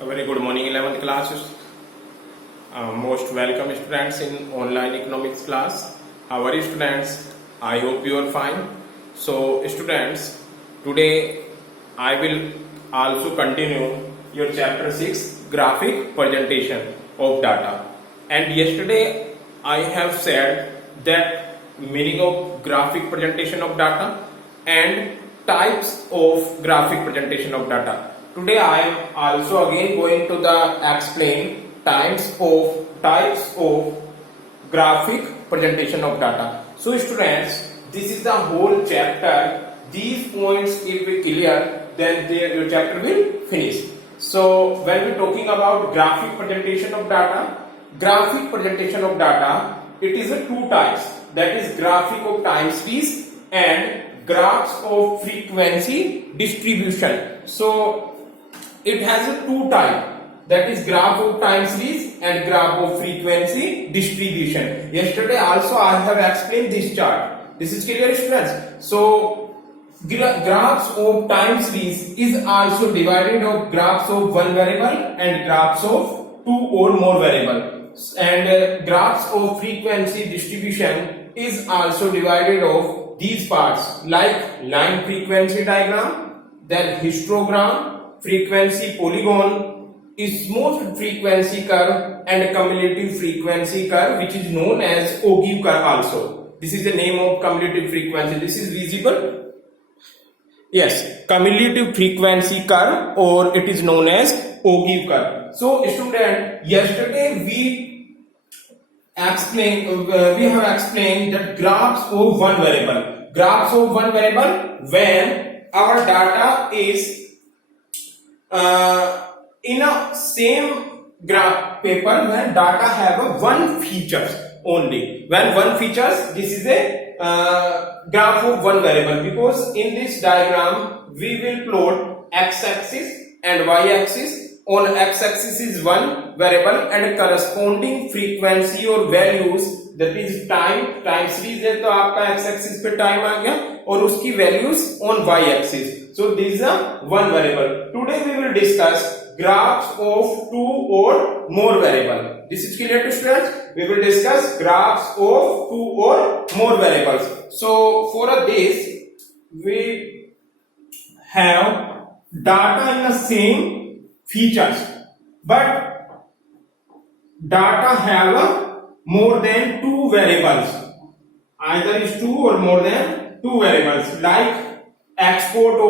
A very good morning, 11th class. Most welcome students in online economics class. How are you students? I hope you are fine. So students, today I will also continue your chapter 6 graphic presentation of data. And yesterday I have said that meaning of graphic presentation of data and types of graphic presentation of data. Today I am also again going to explain types of graphic presentation of data. So students, this is the whole chapter. These points will be clear, then your chapter will finish. So when we are talking about graphic presentation of data, it is a two types, that is graphic of time series and graphs of frequency distribution. So it has a two type, that is graph of time series and graph of frequency distribution. Yesterday also I have explained this chart. This is clear, students? So graphs of time series is also divided of graphs of one variable and graphs of two or more variables, and graphs of frequency distribution is also divided of these parts like line frequency diagram, then histogram, frequency polygon, smooth frequency curve, and cumulative frequency curve, which is known as Ogive curve also. This is the name of cumulative frequency. This is visible. Yes, cumulative frequency curve, or it is known as Ogive curve. So student, yesterday we have explained that graphs of one variable when our data is in a same graph paper, when data have a one features only. When one features, this is a graph of one variable, because in this diagram we will plot x-axis and y-axis. On x-axis is one variable and corresponding frequency or values, that is time series है तो आपका x-axis पे time आ गया और उसकी values on y-axis. So this is a one variable. Today we will discuss graphs of two or more variable. This is clear to students? We will discuss graphs of two or more variables. So for this we have data in the same features, but data have more than two variables. Either is two or more than two variables, like export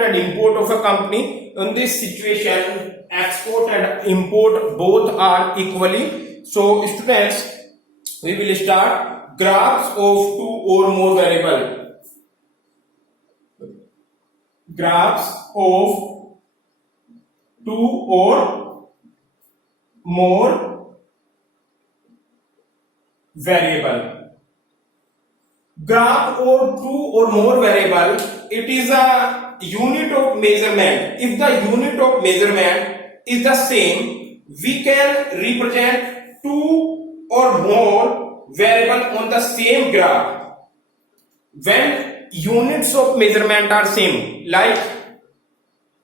and import of a company. In this situation, export and import both are equally. So students, we will start graphs of two or more variable. Graphs of two or more variable. Graph or two or more variable, it is a unit of measurement. If the unit of measurement is the same, we can represent two or more variable on the same graph. When units of measurement are same, like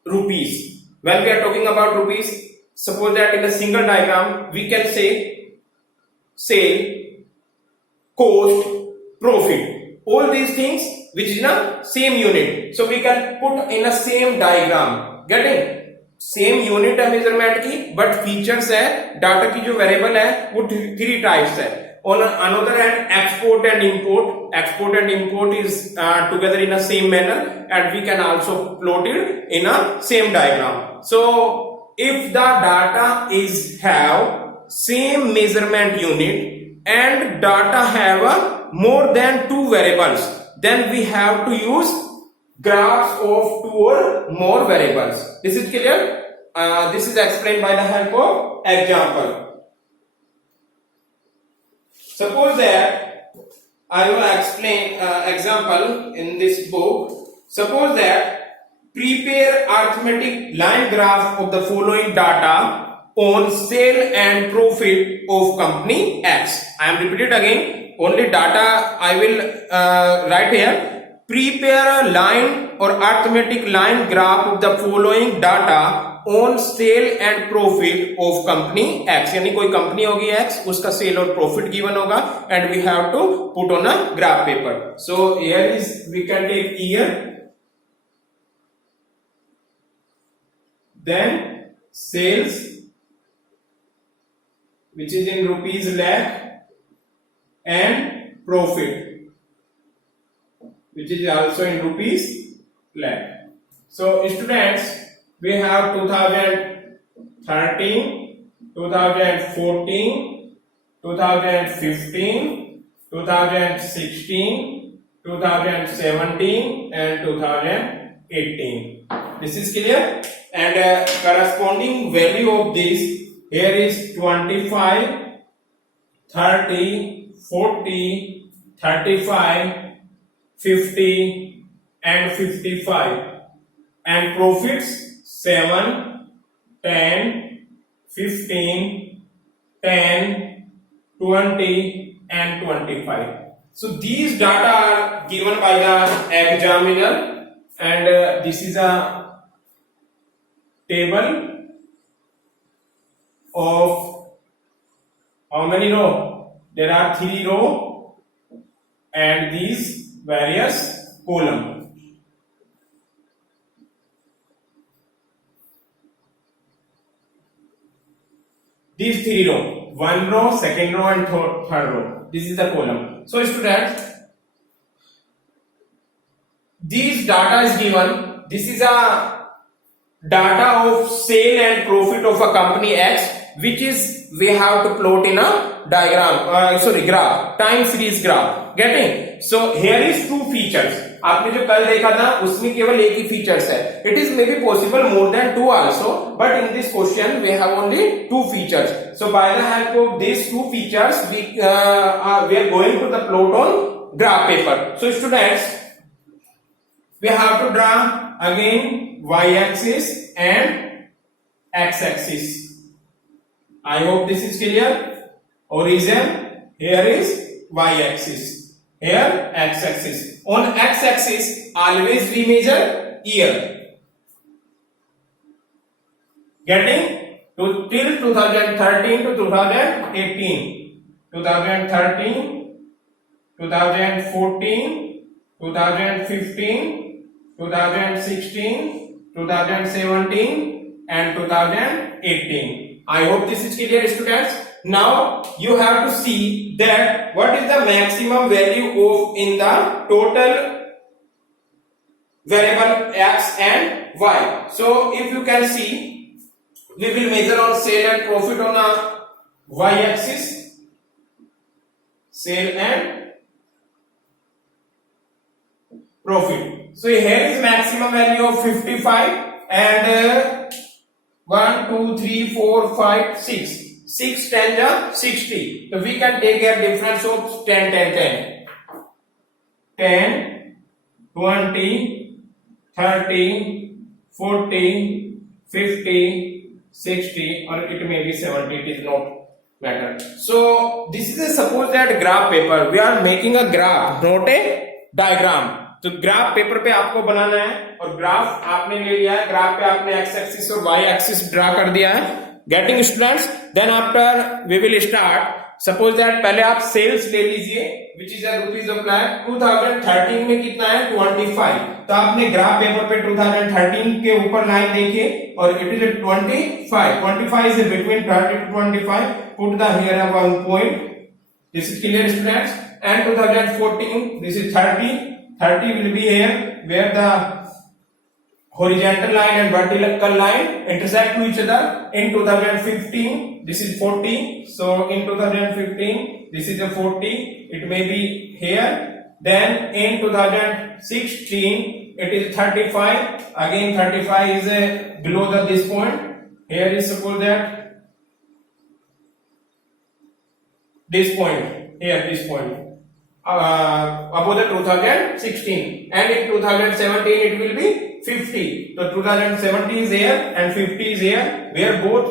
rupees. When we are talking about rupees, suppose that in a single diagram we can say sale, cost, profit, all these things which is in a same unit, so we can put in a same diagram. Getting? Same unit है measurement की, but features है data की जो variable है वो three types है. On another hand, export and import is together in a same manner, and we can also plot it in a same diagram. So if the data is have same measurement unit and data have more than two variables, then we have to use graphs of two or more variables. This is clear? This is explained by the help of example. Suppose that I will explain example in this book. Suppose that prepare arithmetic line graph of the following data on sale and profit of company X. I am repeated again. Only data I will write here. prepare a line or arithmetic line graph of the following data on sale and profit of company X, यानी कोई company होगी X, उसका cell और profit given होगा and we have to put on a graph paper. So here is we can take year, then sales which is in rupees lakh and profit which is also in rupees lakh. So students, we have 2013, 2014, 2015, 2016, 2017 and 2018. This is clear, and corresponding value of this here is 25, 30, 40, 35, 50 and 55, and profits 7, 10, 15, 10, 20 and 25. So these data are given by the examiner, and this is a table of how many row? There are 3 row and these various column. These 3 row, 1 row, 2nd row and 3rd row. This is the column. So students, these data is given. This is a data of sale and profit of a company X, which is we have to plot in a diagram, graph, time series graph. Getting? So here is 2 features. आपने जो कल देखा था उसमें केवल एक ही features है. It is maybe possible more than 2 also, but in this question we have only 2 features. So by the help of these 2 features, we are going to the plot on graph paper. So students, we have to draw again y-axis and x-axis. I hope this is clear. Origin, here is y-axis, here x-axis. On x-axis, always we measure year. Getting? Till 2013 to 2018. 2013, 2014, 2015, 2016, 2017 and 2018. I hope this is clear, students. Now you have to see that what is the maximum value of in the total variable X and Y. So if you can see, we will measure on sale and profit on a y-axis, sale and profit. So here is maximum value of 55 and 1, 2, 3, 4, 5, 6. 6 10 is 60. So we can take a difference of 10, 10, 10. 10, 20, 30, 40, 50, 60, or it may be 70. It is not matter. So this is a suppose that graph paper. We are making a graph, not a diagram. तो graph paper पे आपको बनाना है और graph आपने ले लिया है. Graph पे आपने एक्स एक्सिस और वाई एक्सिस ड्रा कर दिया है. Getting students? Then after we will start. Suppose that पहले आप सेल्स ले लीजिए which is rupees of lakh. 2013 में कितना है? 25. तो आपने ग्राफ पेपर पे 2013 के ऊपर लाइन देखिए और it is 25 is between 30 to 25. Put the here one point. This is clear students? And 2014 this is 30 will be here where the horizontal line and vertical line intersect to each other. In 2015 this is 40, so in 2015 this is a 40, it may be here. Then in 2016 it is 35, again 35 is below this point. Here is suppose that this point, here this point above the 2016, and in 2017 it will be 50. So 2017 is here and 50 is here, where both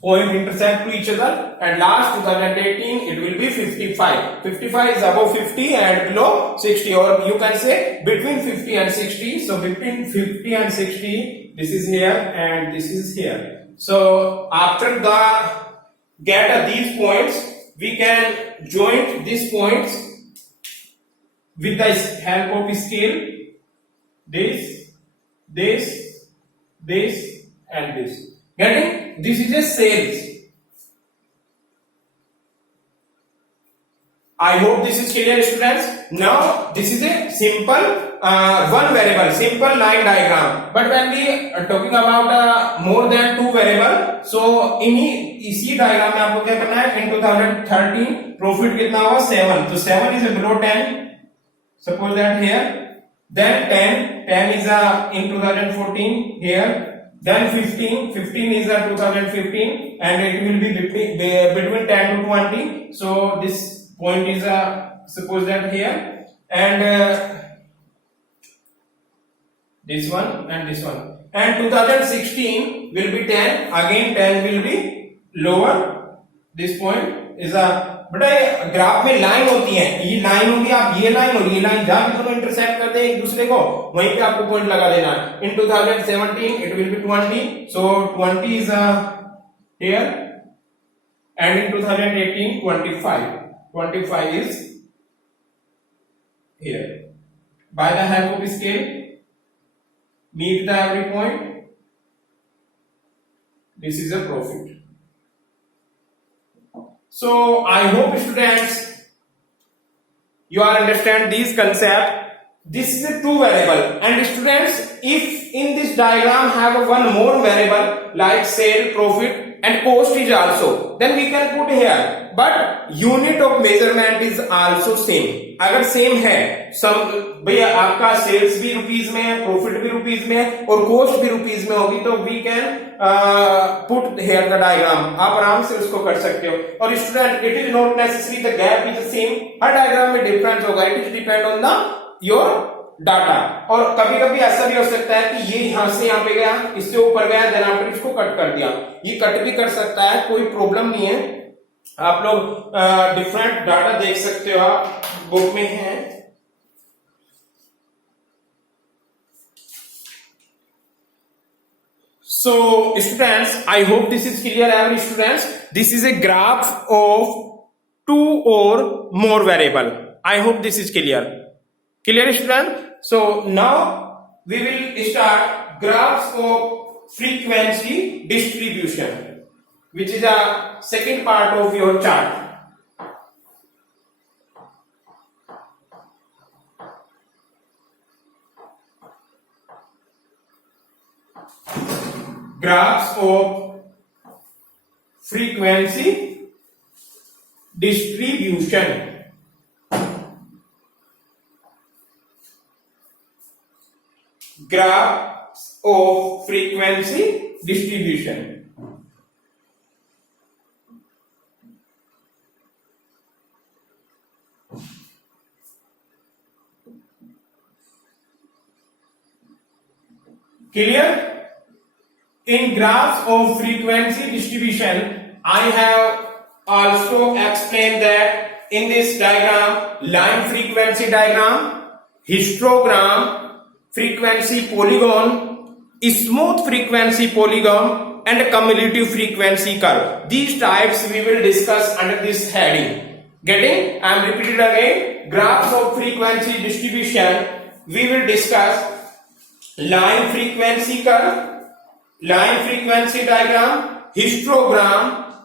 point intersect to each other, and last 2018 it will be 55. 55 is above 50 and below 60, or you can say between 50 and 60. So between 50 and 60, this is here and this is here. So after the get these points, we can join these points with the help of scale. This and this. Getting? This is a sales. I hope this is clear, students. Now this is a simple one variable, simple line diagram. But when we are talking about more than two variable, so इसी diagram में आपको क्या करना है? In 2013 profit कितना हुआ? 7. तो 7 is below 10. Suppose that here. Then 10 is in 2014 here. Then 15 is 2015, and it will be between 10 to 20. So this point is suppose that here, and this one and this one. And 2016 will be 10. Again 10 will be lower. This point is बेटा graph में line होती है, ये line होगी, आप ये line और ये लाइन जहां भी दोनों इंटरसेक्ट करते हैं एक दूसरे को, वहीं पे आपको पॉइंट लगा देना है. इन 2017 it will be 20, so 20 is here, and in 2018 25 is here. By the help of scale meet the every point. This is a profit. So I hope students you are understand this concept. This is a two variable, and students, if in this diagram have one more variable like sale, profit and cost is also, then we can put here, but unit of measurement is also same. अगर same है, सब भैया आपका sales भी rupees में है, profit भी rupees में है और कॉस्ट भी रुपीज में होगी, तो we can put here the diagram. आप आराम से उसको कर सकते हो. और student, it is not necessary the gap is same. हर डायग्राम में डिफरेंस होगा. It is depend on the your data. और कभी कभी ऐसा भी हो सकता है कि ये यहां से यहां पे गया, इससे ऊपर गया, देन आपने इसको कट कर दिया. ये कट भी कर सकता है, कोई प्रॉब्लम नहीं है. आप लोग डिफरेंट डाटा देख सकते हो, आप बुक में है. So students, I hope this is clear. Every students, this is a graph of two or more variable. I hope this is clear. Clear student? So now we will start graphs of frequency distribution, which is a second part of your chart. Graphs of frequency distribution. Graphs of frequency distribution. Clear? In graphs of frequency distribution, I have also explained that in this diagram, line frequency diagram, histogram, frequency polygon, smooth frequency polygon, and cumulative frequency curve. These types we will discuss under this heading. Getting? I am repeated again. Graphs of frequency distribution, we will discuss line frequency curve, line frequency diagram, histogram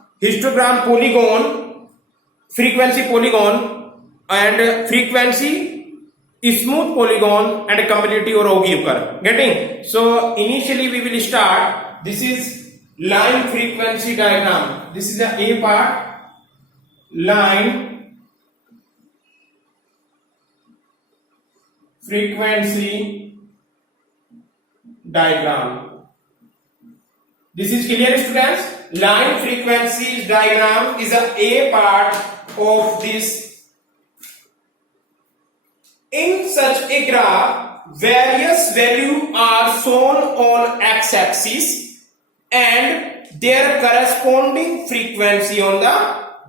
polygon, frequency polygon, and frequency smooth polygon, and cumulative or ogive curve. Getting? So initially we will start. This is line frequency diagram. This is the A part. Line frequency diagram. This is clear, students? Line frequency diagram is a part of this. In such a graph, various values are shown on x-axis and their corresponding frequency on the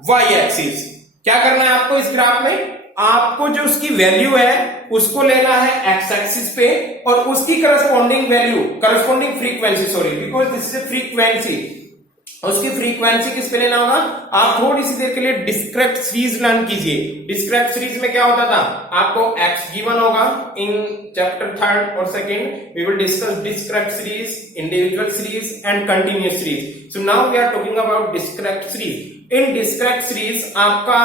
y axis. क्या करना है आपको इस graph में? आपको जो उसकी value है उसको लेना है एक्स एक्सिस पे और उसकी corresponding value, corresponding frequency, sorry because this is a frequency, उसकी फ्रीक्वेंसी किस पे लेना होगा? आप थोड़ी सी देर के लिए डिस्क्रीट सीरीज लर्न कीजिए. डिस्क्रीट सीरीज में क्या होता था? आपको एक्स गिवन होगा इन चैप्टर 3rd और 2nd we will discuss discrete series, individual series and continuous series. So now we are talking about discrete series. In discrete series आपका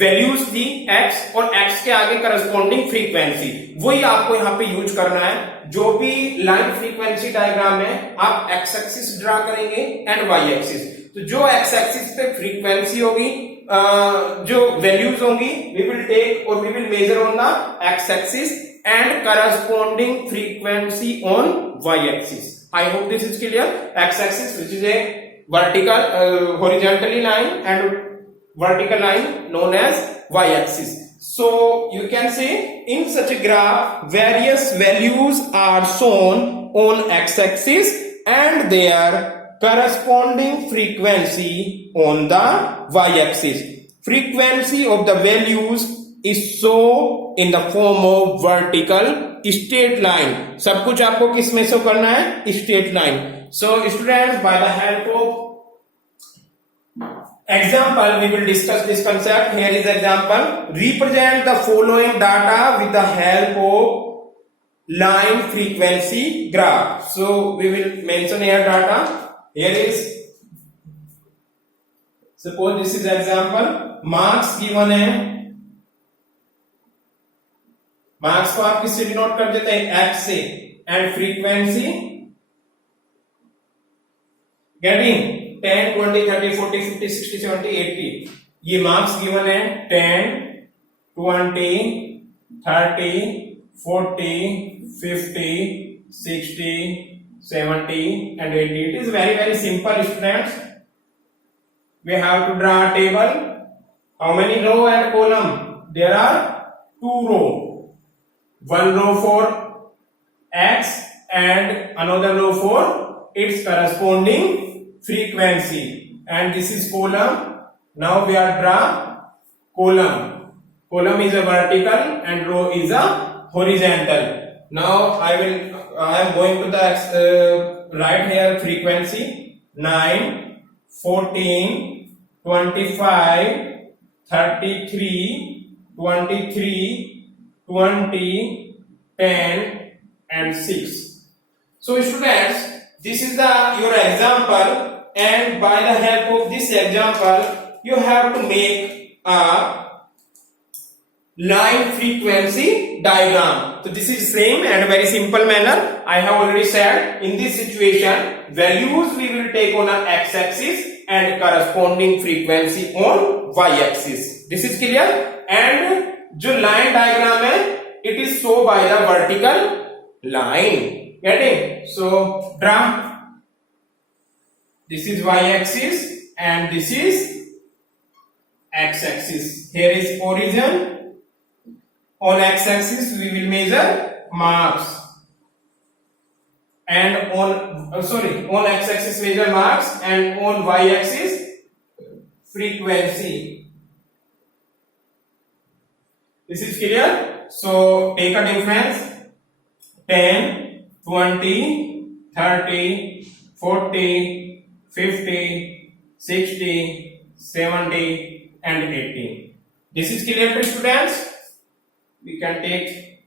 values थी x और x के आगे करस्पॉन्डिंग फ्रीक्वेंसी, वही आपको यहाँ पे यूज करना है. जो भी लाइन फ्रीक्वेंसी डायग्राम है आप x एक्सिस ड्रा करेंगे एंड y एक्सिस. तो जो x एक्सिस पे फ्रीक्वेंसी होगी, जो वैल्यूज होंगी, वी विल टेक और we will measure on the x axis and corresponding frequency on y axis. I hope this is clear. x axis which is a vertical horizontally line and vertical line known as y-axis. So you can say in such a graph various values are shown on x-axis and their corresponding frequency on the y-axis. Frequency of the values is shown in the form of vertical straight line. सब कुछ आपको किस में show करना है? Straight line. So students, by the help of example we will discuss this concept. Here is example. Represent the following data with the help of line frequency graph. So we will mention here data. Here is, suppose this is example. Marks given है. Marks को आप किससे denote कर देते हैं? x से. And frequency getting 10, 20, 30, 40, 50, 60, 70, 80. ये marks given है 10, 20, 30, 40, 50, 60, 70 and 80. It is very simple students. We have to draw a table. How many row and column? There are 2 row. One row for x and another row for its corresponding frequency, and this is column. Now we are draw column. Column is a vertical and row is a horizontal. Now I am going to the right here frequency 9, 14, 25, 33, 23, 20, 10 and 6. So students, this is your example, and by the help of this example you have to make a line frequency diagram. So this is same and very simple manner. I have already said in this situation values we will take on an x axis and corresponding frequency on y axis. This is clear. And जो line diagram है it is show by the vertical line. Getting? So draw. This is y axis and this is x axis. Here is origin. On x axis we will measure marks and on x axis measure marks and on y axis frequency. This is clear. So take a difference 10, 20, 30, 40, 50, 60, 70 and 80. This is clear to students. We can take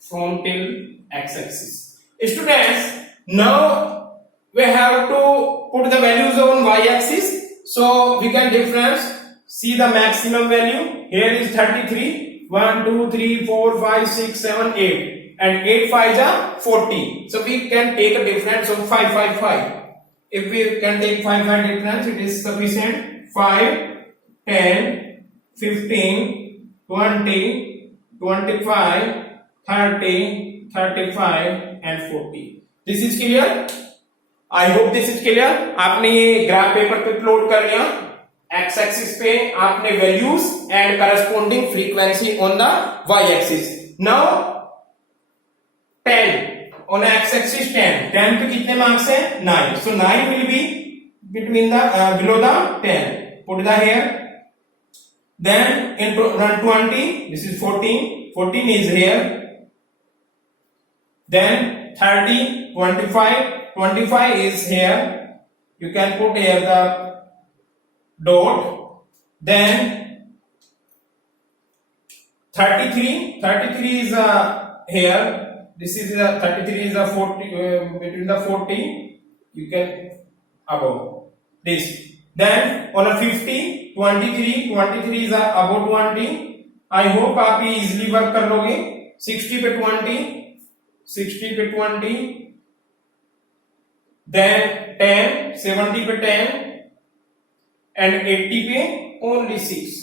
from till x axis. Students, now we have to put the values on y axis. So we can difference. See the maximum value. Here is 33. 1, 2, 3, 4, 5, 6, 7, 8 and 8 5s are 40. So we can take a difference of 5, 5, 5. If we can take 5, 5 difference, it is sufficient. 5, 10, 15, 20, 25, 30, 35 and 40. This is clear. I hope this is clear. आपने ये graph paper पे plot कर लिया. x axis पे आपने values and corresponding frequency on the y axis. Now 10 on x axis 10 पे कितने marks है? 9. सो 9 will be between the below the 10, put the here, then into run 20, this is 14 is here, then 30, 25 is here, you can put here the dot, then 33 is here, this is 33 is 40, between the 40, you can above this, then on a 50, 23 is above 20, I hope आप ये easily work कर लोगे, 60 पे 20, then 10, 70 पे 10 and 80 पे only 6.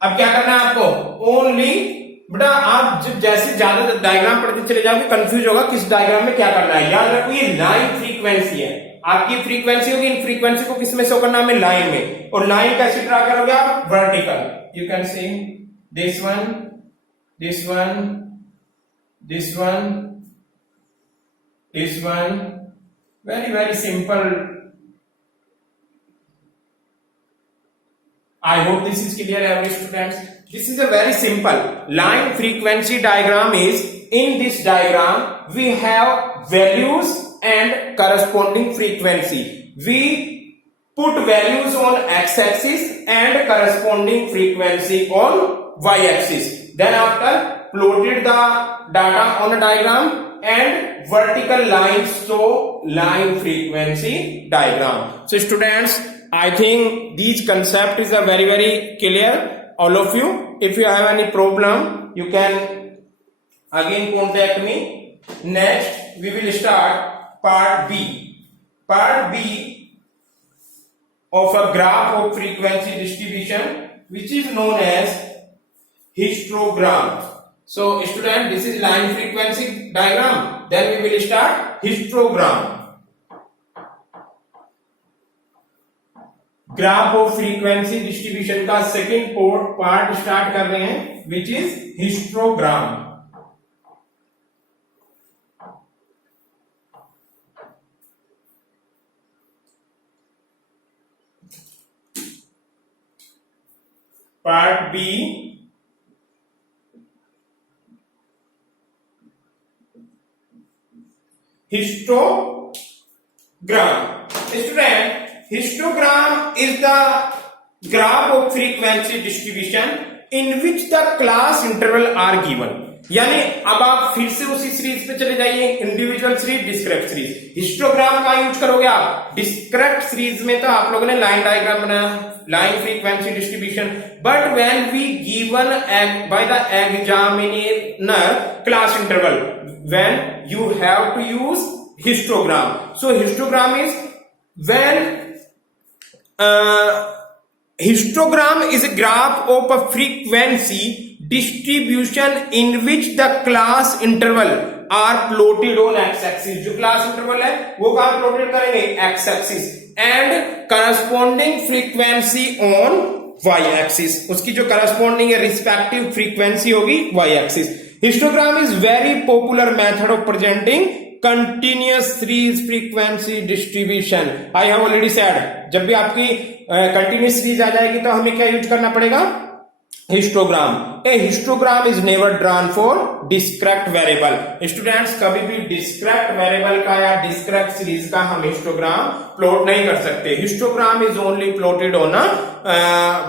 अब क्या करना है आपको, ओनली बेटा आप जब जैसे ज्यादा डायग्राम पढ़ते चले जाओगे कंफ्यूज होगा किस डायग्राम में क्या करना है। याद रखो ये लाइन फ्रीक्वेंसी है, आपकी फ्रीक्वेंसी होगी, इन फ्रीक्वेंसी को किस में शो करना है, लाइन में, और लाइन कैसे ड्रा करोगे आप, vertical. You can see this one, this one, this one, this one, very very simple. I hope this is clear, every students. This is a very simple line frequency diagram. Is in this diagram we have values and corresponding frequency. We put values on x-axis and corresponding frequency on y-axis. Then after plotted the data on a diagram and vertical lines show line frequency diagram. So students, I think these concept is a very clear, all of you. If you have any problem, you can again contact me. Next we will start part B. Part B of a graph of frequency distribution, which is known as histogram. So student, this is line frequency diagram. Then we will start histogram. Graph of frequency distribution का second part start कर रहे हैं, which is histogram. Part B, histogram. Student, histogram is the graph of frequency distribution in which the class interval are given. यानी अब आप फिर से उसी सीरीज पे चले जाइए, individual series, discrete series. Histogram का यूज करोगे आप डिस्क्रीट सीरीज में, तो आप लोगों ने लाइन डायग्राम बनाया, line frequency distribution, but when we given by the examiner class interval, when you have to use histogram. So histogram is when histogram is a graph of a frequency distribution in which the class interval are plotted on x-axis. जो class interval है वो कहाँ plotted करेंगे, x-axis, and corresponding frequency on y-axis. उसकी जो corresponding है respective frequency होगी y-axis. Histogram is very popular method of presenting continuous series frequency distribution. I have already said, जब भी आपकी कंटिन्यूअस सीरीज आ जाएगी तो हमें क्या यूज करना पड़ेगा, histogram. A histogram is never drawn for discrete variable. Students, कभी भी डिस्क्रीट वेरिएबल का या डिस्क्रीट सीरीज का हम हिस्टोग्राम प्लॉट नहीं कर सकते। Histogram is only plotted on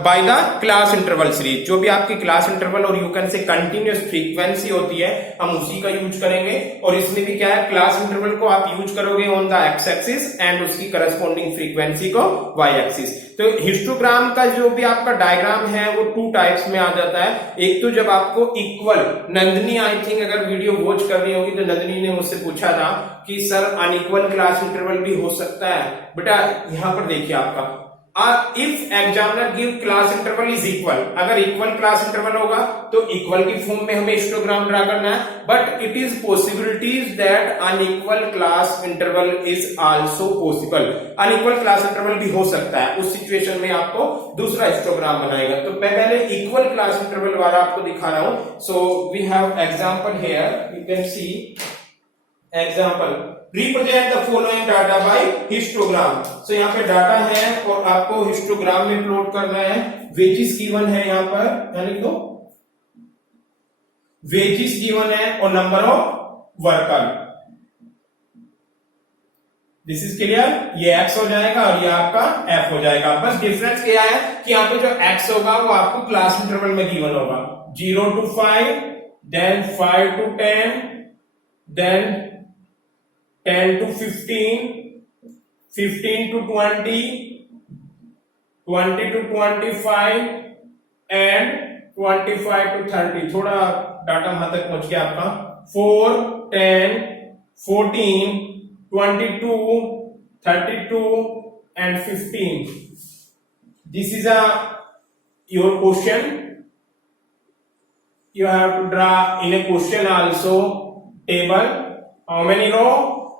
by the class interval series. जो भी आपकी क्लास इंटरवल और you can say continuous frequency होती है, हम उसी का यूज करेंगे। और इसमें भी क्या है, क्लास इंटरवल को आप यूज करोगे on the x axis and उसकी करस्पॉन्डिंग फ्रीक्वेंसी को वाई एक्सिस। तो हिस्टोग्राम का जो भी आपका डायग्राम है वो टू टाइप्स में आ जाता है। एक तो जब आपको इक्वल, नंदनी आई थिंक अगर वीडियो वॉच कर रही होगी तो नंदनी ने मुझसे पूछा था कि सर अनइक्वल क्लास इंटरवल भी हो सकता है। बेटा यहां पर देखिए आपका if examiner give class interval is equal, अगर इक्वल क्लास इंटरवल होगा तो इक्वल की फॉर्म में हमें हिस्टोग्राम ड्रा करना है। But it is possibilities that unequal class interval is also possible. Unequal class interval भी हो सकता है, उस सिचुएशन में आपको दूसरा हिस्टोग्राम बनाएगा। तो मैं पहले इक्वल क्लास इंटरवल वाला आपको दिखा रहा हूं। So we have example here, you can see example, represent the following data by histogram. So यहाँ पे डाटा है और आपको हिस्टोग्राम में प्लॉट करना है। वेजेस गिवन है यहाँ पर, यहाँ लिख दो, वेजेस गिवन है और number of worker. This is clear. ये x हो जाएगा और ये आपका f हो जाएगा। बस डिफरेंस क्या है कि यहाँ पे जो x होगा वो आपको क्लास इंटरवल में गिवन होगा, 0 to 5, then 5 to 10, then 10 to 15, 15 to 20, 20 to 25 and 25 to 30। थोड़ा डाटा वहां तक पहुंच गया आपका। 4, 10, 14, 22, 32 and 15। This is your question. You have to draw in a question also table. How many row?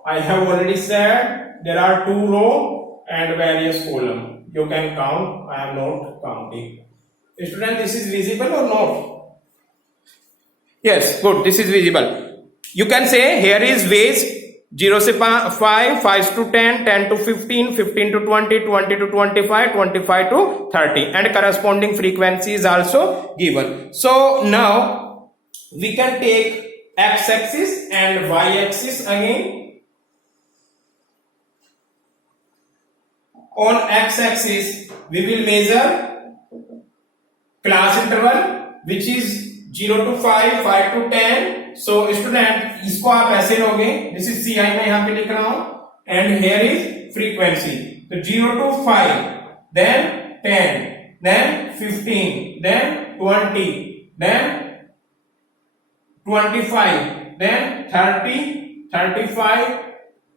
I have already said there are 2 row and various column. You can count. I am not counting. Student, this is visible or not? Yes, good. This is visible. You can say here is waste 0 से 5, 5 to 10, 10 to 15, 15 to 20, 20 to 25, 25 to 30, and corresponding frequency is also given. So now we can take x-axis and y-axis again. On x-axis we will measure class interval which is 0 to 5, 5 to 10. So student, इसको आप ऐसे लोगे, this is CI मैं यहाँ पे लिख रहा हूं, एंड हेयर इज फ्रीक्वेंसी। तो 0 to 5, then 10, then 15, then 20, then 25, then 30, 35,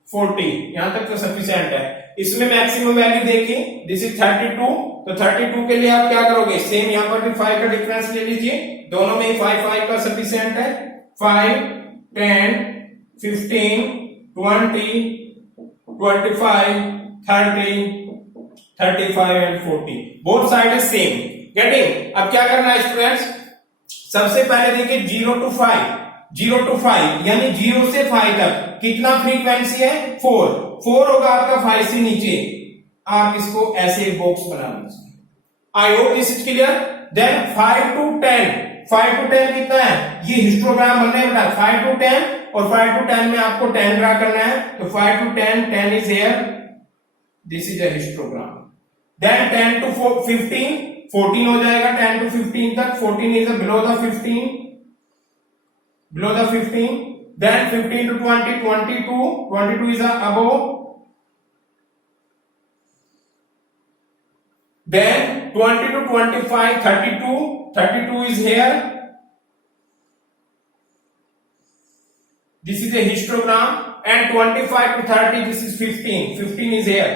40। यहां तक तो सफिशिएंट है। इसमें मैक्सिमम वैल्यू देखिए, दिस इज 32। तो 32 के लिए आप क्या करोगे, सेम यहां पर भी 5 का डिफरेंस ले लीजिए, दोनों में 5 5 का सफिशिएंट है। 5, 10, 15, 20, 25, 30, 35 and 40। Both side is same. Getting? अब क्या करना है स्टूडेंट्स, सबसे पहले देखिए 0 to 5, 0 to 5 यानी 0 से 5 तक कितना फ्रीक्वेंसी है, 4 होगा आपका 5 से नीचे। आप इसको ऐसे बॉक्स बना लीजिए। I hope this is clear. Then 5 to 10, 5 to 10 कितना है, ये हिस्टोग्राम बनने बेटा, 5 to 10 और 5 to 10 में आपको 10 ड्रा करना है। तो 5 to 10, 10 is here, this is a histogram। then 10 to 15, 14 हो जाएगा 10 to 15 तक, 14 is below the 15, below the 15। then 15 to 20, 22, 22 is above। then 20 to 25, 32, 32 is here। This is a histogram। and 25 to 30, this is 15, 15 is here।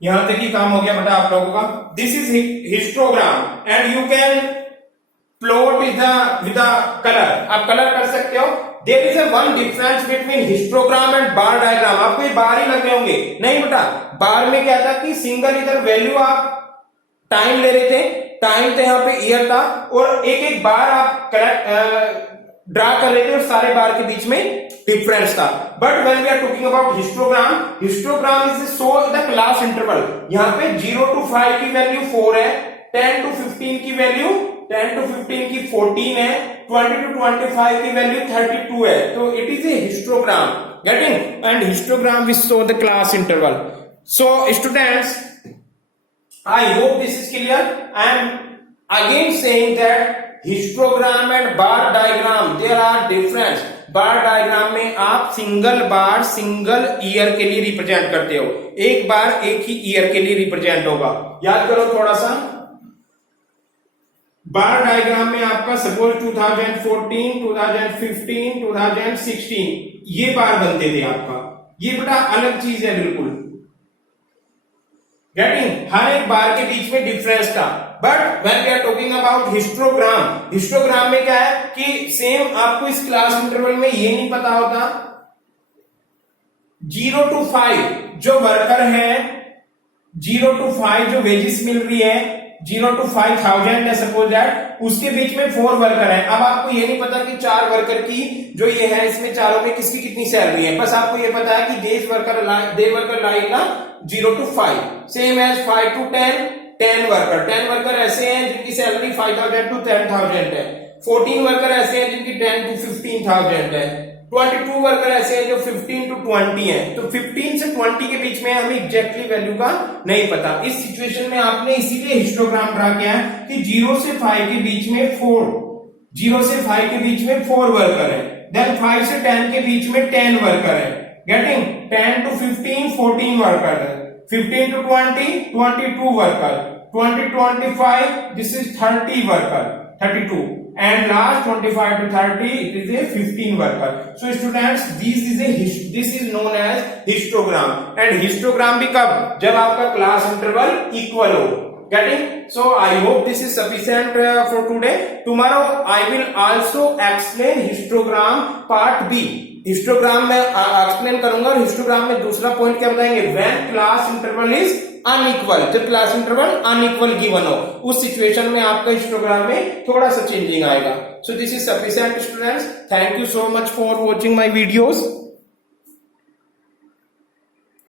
यहां तक ही काम हो गया बेटा आप लोगों का। This is histogram and you can plot with the colour. आप कलर कर सकते हो। There is one difference between histogram and bar diagram. आपको ये बार ही लग रहे होंगे, नहीं बेटा, बार में क्या था कि सिंगल इधर वैल्यू आप टाइम ले रहे थे, टाइम तो यहाँ पे ईयर था, और एक एक बार आप ड्रा कर रहे थे और सारे बार के बीच में डिफरेंस था। But when we are talking about histogram, histogram is show the class interval. यहाँ पे 0 to 5 की वैल्यू 4 है, 10 to 15 की वैल्यू 10 to 15 की 14 है, 20 to 25 की वैल्यू 32 है। तो it is a histogram. Getting? And histogram which show the class interval. So students, I hope this is clear. I am again saying that histogram and bar diagram, there are difference। Bar diagram में आप single बार single year के लिए represent करते हो, एक बार एक ही year के लिए रिप्रेजेंट होगा। याद करो थोड़ा सा। बार डायग्राम में आपका सपोज 2014, 2015, 2016 ये बार बनते थे आपका। ये बड़ा अलग चीज है बिल्कुल। गेटिंग? हर एक बार के बीच में डिफरेंस था। But when we are talking about histogram, histogram में क्या है कि सेम आपको इस क्लास इंटरवल में ये नहीं पता होता। 0 to 5 जो वर्कर है, 0 to 5 जो वेजेस मिल रही है, 0 to 5000 है सपोज दैट, उसके बीच में 4 वर्कर है। अब आपको ये नहीं पता कि 4 वर्कर की जो ये है इसमें चारों में किसकी कितनी सैलरी है, बस आपको ये पता है कि दे वर्कर लाइक ना 0 to 5, same as 5 to 10 worker. 10 worker ऐसे हैं जिनकी सैलरी 5000 to 10,000 है। 14 वर्कर ऐसे हैं जिनकी 10 to 15,000 है। 22 वर्कर ऐसे हैं जो 15 to 20 है। तो 15 से 20 के बीच में हमें एग्जैक्टली वैल्यू का नहीं पता। इस सिचुएशन में आपने इसीलिए हिस्टोग्राम ड्रा किया है कि 0 से 5 के बीच में 4 वर्कर है, देन 5 से 10 के बीच में 10 वर्कर है, गेटिंग 10 to 15 14 वर्कर है, 15 to 20 22 worker, 20 to 25 this is 30 worker 32, and last 25 to 30 it is a 15 worker. So students, this is known as histogram, and histogram भी कब, जब आपका क्लास इंटरवल इक्वल हो, getting? So I hope this is sufficient for today. Tomorrow I will also explain histogram part B. Histogram में explain करूंगा, और histogram में दूसरा पॉइंट क्या बताएंगे, when class interval is unequal, जब क्लास इंटरवल अनइक्वल गिवन हो, उस सिचुएशन में आपका हिस्टोग्राम में थोड़ा सा चेंजिंग आएगा। So this is sufficient students, thank you so much for watching my videos.